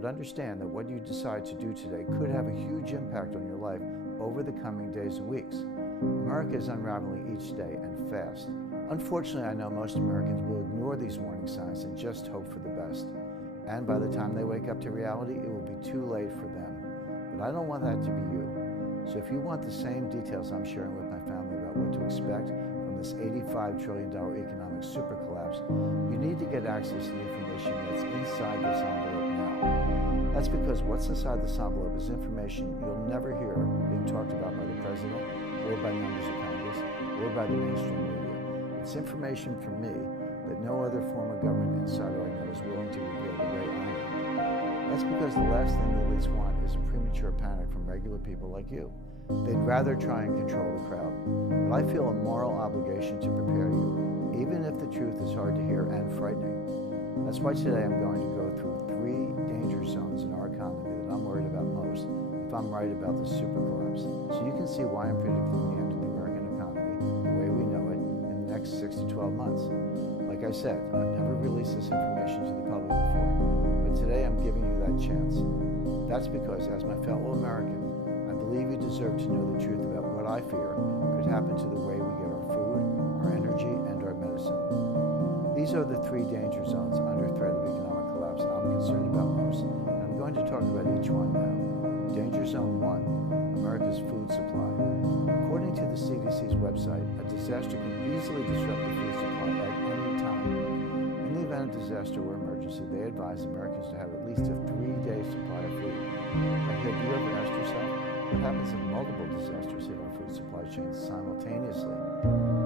but understand that what you decide to do today could have a huge impact on your life over the coming days and weeks. America is unraveling each day and fast. Unfortunately, I know most Americans will ignore these warning signs and just hope for the best. And by the time they wake up to reality, it will be too late for them. But I don't want that to be you. So if you want the same details I'm sharing with my family about what to expect from this $85 trillion economic super collapse, you need to get access to the information that's inside this envelope now. That's because what's inside this envelope is information you'll never hear being talked about by the president, or by members of Congress, or by the mainstream media. It's information from me that no other former government insider I know is willing to reveal the way I am. That's because the last thing the elites want is a premature panic from regular people like you. They'd rather try and control the crowd. But I feel a moral obligation to prepare you, even if the truth is hard to hear and frightening. That's why today I'm going to go through 3 danger zones in our economy that I'm worried about most if I'm right about the super collapse. So you can see why I'm predicting the end of the American economy, the way we know it, in the next 6 to 12 months. Like I said, I've never released this information to the public before, but today I'm giving you that chance. That's because, as my fellow American, I believe you deserve to know the truth about what I fear could happen to the way we get our food, our energy, and our medicine. These are the 3 danger zones under threat of economic collapse I'm concerned about most, and I'm going to talk about each one now. Danger Zone 1, America's food supply. According to the CDC's website, a disaster can easily disrupt the food supply at any time. In the event of disaster or emergency, they advise Americans to have at least a 3-day supply of food. But have you ever asked yourself, what happens if multiple disasters hit our food supply chains simultaneously?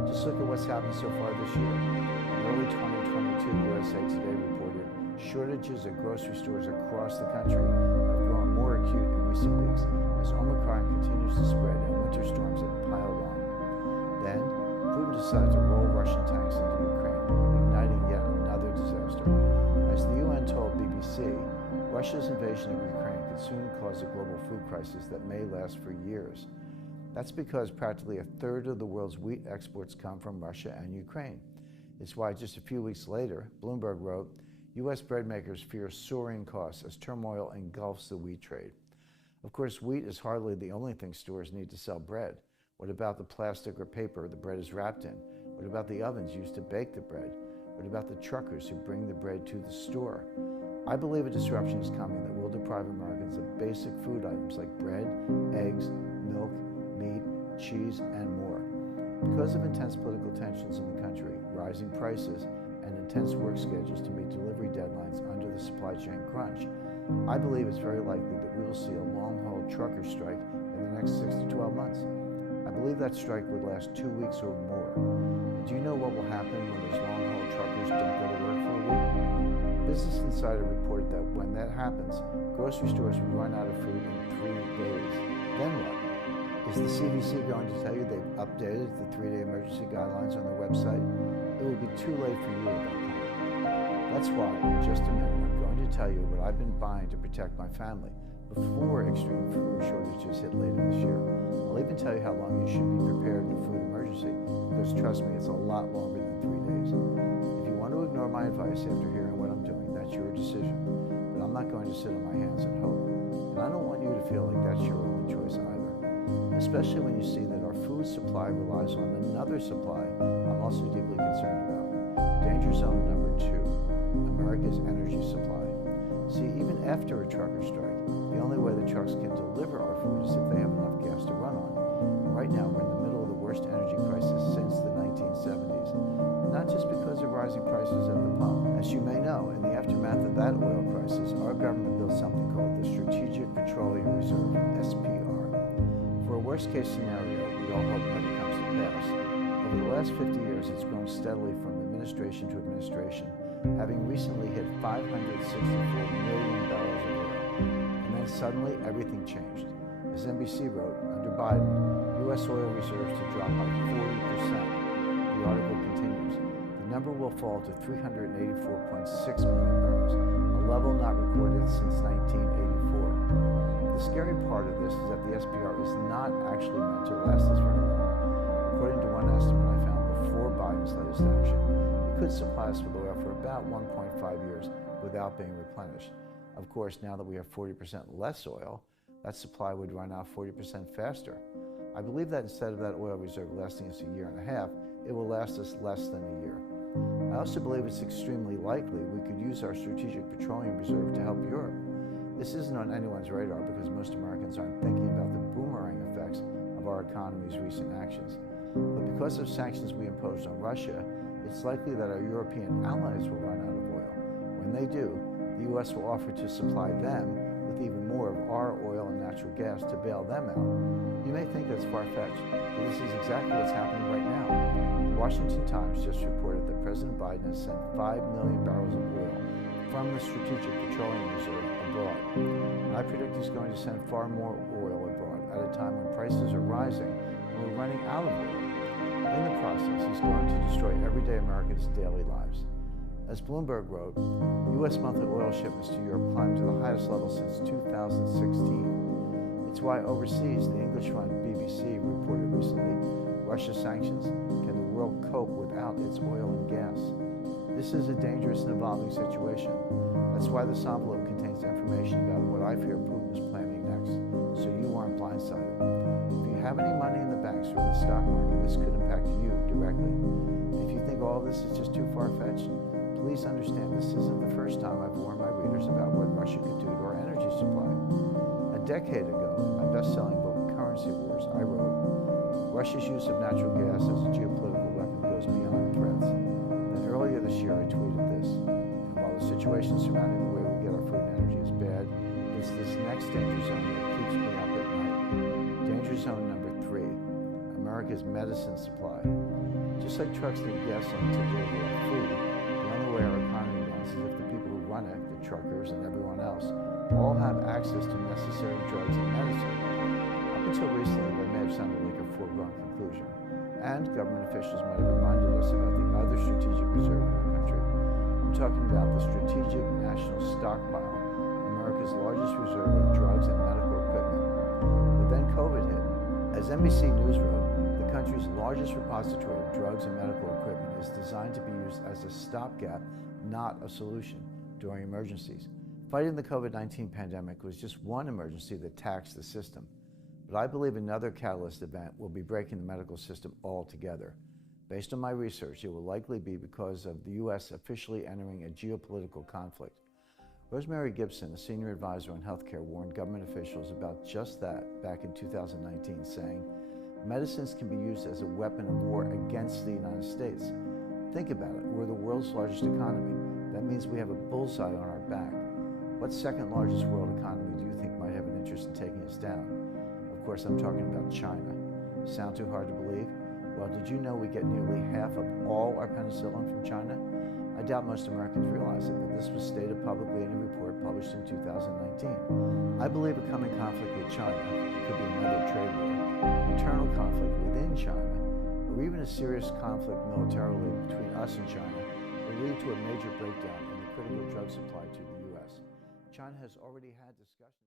Just look at what's happened so far this year. In early 2022, USA Today reported shortages at grocery stores across the country have grown more acute in recent weeks as Omicron continues to spread and winter storms have piled on. Then, Putin decided to roll Russian tanks into Ukraine, igniting yet another disaster. As the UN told BBC, Russia's invasion of Ukraine could soon cause a global food crisis that may last for years. That's because practically 1/3 of the world's wheat exports come from Russia and Ukraine. It's why just a few weeks later, Bloomberg wrote, U.S. bread makers fear soaring costs as turmoil engulfs the wheat trade. Of course, wheat is hardly the only thing stores need to sell bread. What about the plastic or paper the bread is wrapped in? What about the ovens used to bake the bread? What about the truckers who bring the bread to the store? I believe a disruption is coming that will deprive Americans of basic food items like bread, eggs, milk, meat, cheese, and more. Because of intense political tensions in the country, rising prices, and intense work schedules to meet delivery deadlines under the supply chain crunch, I believe it's very likely that we will see a long-haul trucker strike in the next 6 to 12 months. I believe that strike would last 2 weeks or more. And do you know what will happen when those long-haul truckers don't go to work for a week? Business Insider reported that when that happens, grocery stores would run out of food in 3 days. Then what? Is the CDC going to tell you they've updated the 3-day emergency guidelines on their website? It will be too late for you at that point. That's why, in just a minute, I'm going to tell you what I've been buying to protect my family before extreme food shortages hit later this year. I'll even tell you how long you should be prepared in a food emergency, because trust me, it's a lot longer than 3 days. If you want to ignore my advice after hearing what I'm doing, that's your decision. But I'm not going to sit on my hands and hope. And I don't want you to feel like that's your only choice either. Especially when you see that our food supply relies on another supply I'm also deeply concerned about. Danger zone number 2, America's energy supply. See, even after a trucker strike, the only way the trucks can deliver our food is if they have enough gas to run on. And right now, we're in the middle of the worst energy crisis since the 1970s. And not just because of rising prices at the pump. As you may know, in the aftermath of that oil crisis, our government built something called the Strategic Petroleum Reserve, SPR. For a worst-case scenario, we all hope never comes to pass. Over the last 50 years, it's grown steadily from administration to administration, having recently hit $564 million of oil. And then suddenly, everything changed. As NBC wrote, under Biden, U.S. oil reserves to drop by 40%. The article continues. The number will fall to 384.6 million barrels, a level not recorded since 1984. The scary part of this is that the SPR is not actually meant to last us very long. According to one estimate I found before Biden's latest action, it could supply us with oil for about 1.5 years without being replenished. Of course, now that we have 40% less oil, that supply would run out 40% faster. I believe that instead of that oil reserve lasting us a year and a half, it will last us less than a year. I also believe it's extremely likely we could use our strategic petroleum reserve to help Europe. This isn't on anyone's radar because most Americans aren't thinking about the boomerang effects of our economy's recent actions. But because of sanctions we imposed on Russia, it's likely that our European allies will run out of oil. When they do, the U.S. will offer to supply them with even more of our oil and natural gas to bail them out. You may think that's far-fetched, but this is exactly what's happening right now. The Washington Times just reported that President Biden has sent 5 million barrels of oil from the Strategic Petroleum Reserve abroad. And I predict he's going to send far more oil abroad at a time when prices are rising and we're running out of oil. In the process, he's going to destroy everyday Americans' daily lives. As Bloomberg wrote, U.S. monthly oil shipments to Europe climbed to the highest level since 2016. It's why overseas, the English-run BBC reported recently, Russia's sanctions, can the world cope without its oil and gas? This is a dangerous and evolving situation. That's why this envelope contains information about what I fear Putin is planning next, so you aren't blindsided. If you have any money in the banks or in the stock market, this could impact you directly. And if you think all this is just too far-fetched, please understand this isn't the first time I've warned my readers about what Russia could do to our energy supply. A decade ago, in my best-selling book, Currency Wars, I wrote, Russia's use of natural gas as a geopolitical weapon goes beyond threats. Then earlier this year, I tweeted this. And while the situation surrounding the way we get our food and energy is bad, it's this next danger zone that keeps me up at night. Danger zone number 3, America's medicine supply. Just like trucks need gasoline to deliver our food, the only way our economy runs is if the people who run it, the truckers and everyone else, all have access to necessary drugs and medicine. Up until recently, that may have sounded like a foregone conclusion, and government officials might have reminded us about the other strategic reserve in our country. I'm talking about the Strategic National Stockpile, America's largest reserve of drugs and medical equipment. But then COVID hit. As NBC News wrote, the country's largest repository of drugs and medical equipment is designed to be used as a stopgap, not a solution, during emergencies. Fighting the COVID-19 pandemic was just one emergency that taxed the system. But I believe another catalyst event will be breaking the medical system altogether. Based on my research, it will likely be because of the U.S. officially entering a geopolitical conflict. Rosemary Gibson, a senior advisor on healthcare, warned government officials about just that back in 2019, saying, medicines can be used as a weapon of war against the United States. Think about it, we're the world's largest economy. That means we have a bullseye on our back. What second largest world economy do you think might have an interest in taking us down? Of course, I'm talking about China. Sound too hard to believe? Well, did you know we get nearly half of all our penicillin from China? I doubt most Americans realize it, but this was stated publicly in a report published in 2019. I believe a coming conflict with China, it could be another trade war, internal conflict within China, or even a serious conflict militarily between us and China, will lead to a major breakdown in the critical drug supply to the U.S. China has already had discussions.